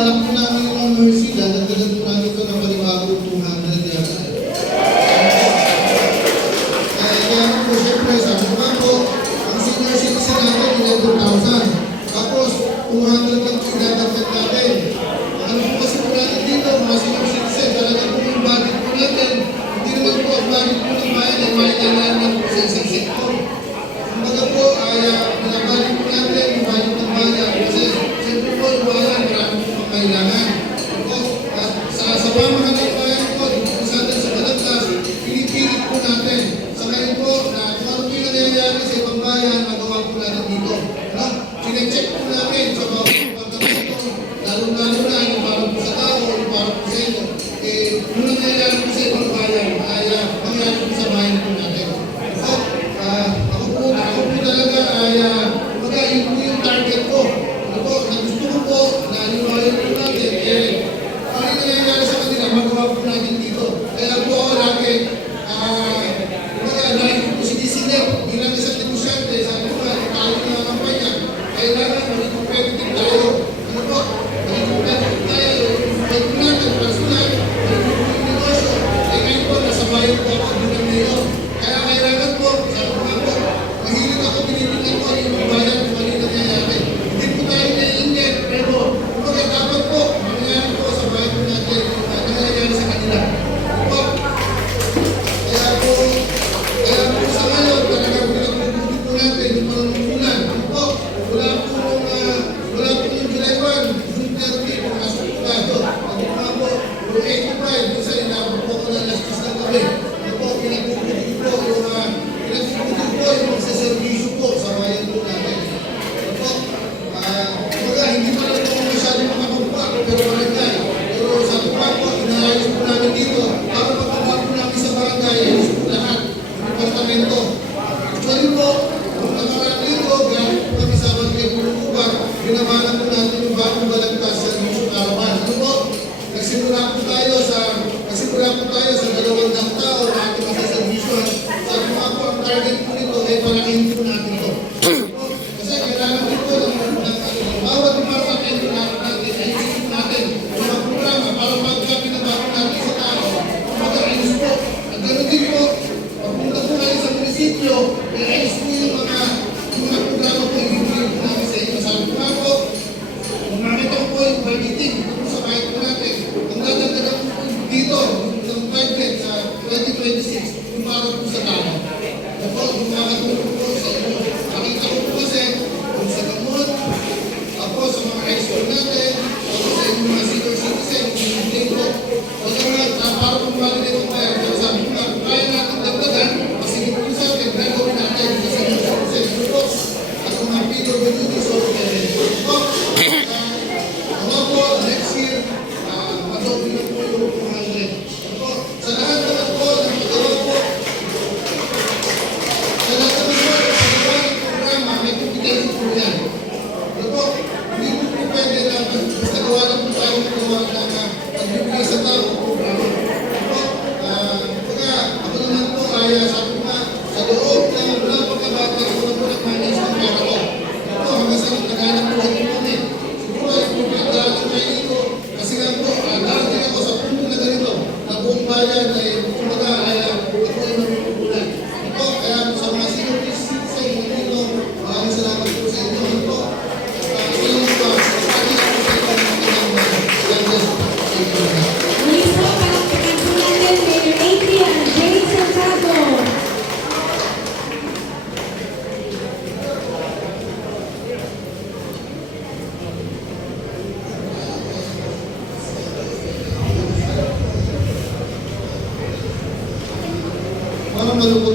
balak po namin yung mga Mercy, dadagdagan po namin ito ng panibago 200 yata. Kaya po, siyempre, sabi ko nga po, ang senior citizen natin, 11,000. Tapos, 200 lang po idadagdag natin. Ano po kasi po natin dito, mga senior citizen, talaga po yung budget po natin. Hindi naman po ang budget po ng bayan, ay maintindihan natin po sa isang sektor. Kumbaga po, ay pinabalik po natin yung budget ng bayan. Kasi, siyempre po, yung bayan, marami po kailangan. Sa pamahan ng bayan po, dito po sa atin sa Balagtas, pinipilit po natin. Sa ngayon po, na kung ano po yung nangyayari sa ibang bayan, magawa po natin dito. Sinecheck po natin sa mga pagkakito, lalo-lalo na yung parang po sa tao, yung parang po sa inyo. Yung nangyayari po sa ibang bayan, ay mangyayari po sa bayan po natin. Ako po talaga ay yun po yung target ko. Ano po, na gusto ko po, na yung bayan po natin, ano yung nangyayari sa kanila, magawa po natin dito. Kaya po ako lagi, dahil po sinisilip bilang isang negosyante, sabi ko nga, tayo ng kampanya, kailangan maging competitive tayo. Ano po? Maging competitive tayo. May natin, personal, maging yung negosyo. Ngayon po, nasa bayan po ako, bilang ngayon. Kaya kailangan po, sabi ko nga po, mahilig ako, tinitingnan ko yung bayan kung ano yung nangyayari. Hindi po tayo naiingit, pero dapat po, mangyayari po sa bayan po natin, nangyayari sa kanila. Ano po? Kaya po sa ngayon, talagang pinagpupunin po natin yung panunungkulan. Ano po? Wala po yung July 1, June 30, pumasok po tayo. Ano po? Yung 85, yung sa inabot po ko na last na kami. Ano po? Pinagpupunin po yung magsaservisyo po sa bayan po natin. Ano po? Hindi pa lang ito masyado makapagpa, pero barangay. Pero sa tupa po, inaayos po namin dito. Para pagkaba po namin sa barangay, ayos po lahat. Departamento. Actually po, kung nakaraan dito, gamit po kami sa barangay Pulukuban, ginamana po natin yung bagong Balagtas sa Mission Caravan. Ano po? Nagsimula po tayo sa 200 tao na ating masaservisyon. Sabi nga po, ang target po nito ay palakihin po natin ito. Kasi kailangan dito ng bawat departamento natin, ayusin natin yung mga programa para pagka-pinabago natin sa tao, mag-ayos po. At gano'n din po, pagpunta po kayo sa munisipyo, ayos po yung mga programa po yung ibigay po namin sa inyo. Sabi ko nga po, kung makita ko po yung budgeting dito po sa bayan po natin, ang dadagdagan po dito, ng budget sa 2026, yung para po sa tao. Ako, yung mga katulong po sa inyo, nakita ko po kasi, kung sa gamot, ako sa mga high school natin, ako sa inyo mga senior citizen, yung hindi ko, wala nga, para kumali nito kaya, pero sabi ko nga, kung kaya natin dagdagan, masigit po sa atin, gagawin natin sa senior citizen. Ito po, at mga PWD, so, ako po, next year, madobi na po yung 200. Ako, sa lahat naman po, ng pagkawa po, sa lahat naman po, ng pagkawa ng programa, may competence po yan. Ano po, hindi po po pwede na magagawa lang po tayo magawa na nagbibigay sa tao ng programa. Ano po, ako naman po, kaya sabi ko nga, sa loob ng mula pagkabata, ako na po nag-manage ng pera ko. Ano po, hanggang sa nagtaganap po ito po eh. Siguro, yung pinagdalang kayo dito, kasi nga po, darating ako sa punto na ganito, na buong bayan ay kumbaga ay ako ay mapupulan. Ano po, kaya po sa mga senior citizen dito, maraming salamat po sa inyo. Ano po, at sa inyo po, sa akin ako sa inyo ng ilang landas sa inyo. Please po, palakpakan po natin, Mayor Adrian J. Santiago. Parang malungkot